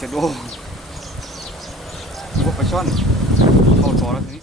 จะดูพวกปลาช่อนเข้าต่อแล้วทีนี้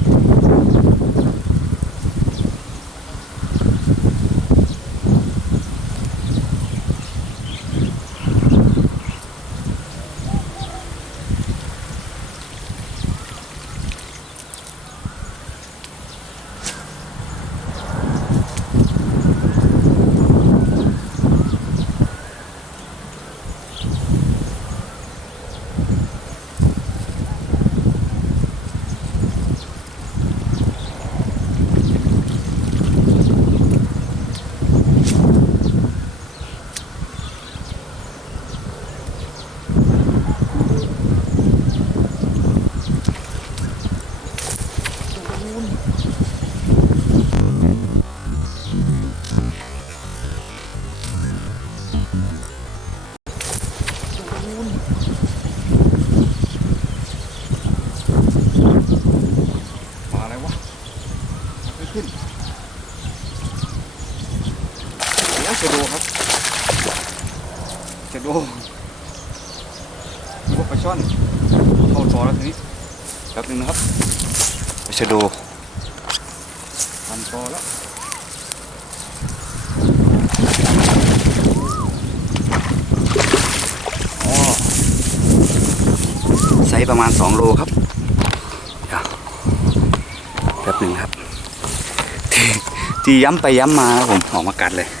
จะดูพวกปลาช่อนเข้าต่อแล้วทีนี้แป๊บนึงนะครับจะดูพันต่อแล้วอ๋อไซส์ประมาณ 2 โลครับแป๊บหนึ่งครับ ที่ที่ย้ำไปย้ำมาครับผมออกมากัดเลยเดี๋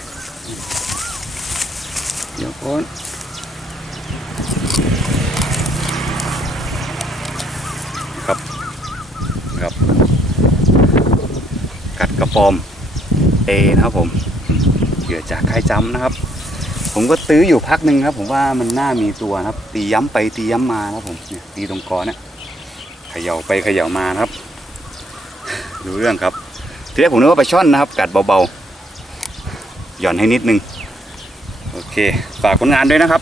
ยกอนครับครับกัดกระปอมเอนะครับผมเหยื่อจากไข่จำนะครับ ผมก็ตื้ออยู่พักหนึ่งครับ ผมว่ามันน่ามีตัวครับ ตีย้ำไปตีย้ำมานะครับผมเนี่ยตีตรงกอเนี่ยเขย่าไปเขย่ามานะครับดูเรื่องครับทีแรกผมนึกว่าปลาช่อนนะครับ กัดเบาๆหย่อนให้นิดนึง เค ฝากผลงานด้วยนะครับ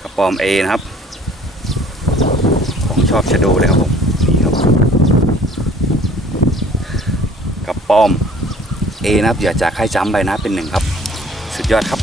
กระปอมเอนะครับ ของชอบชะโดเลยครับผมนี่ครับกระปอมเอนะครับอย่าจากให้จ้ำไปนะเป็นหนึ่งครับ สุดยอดครับ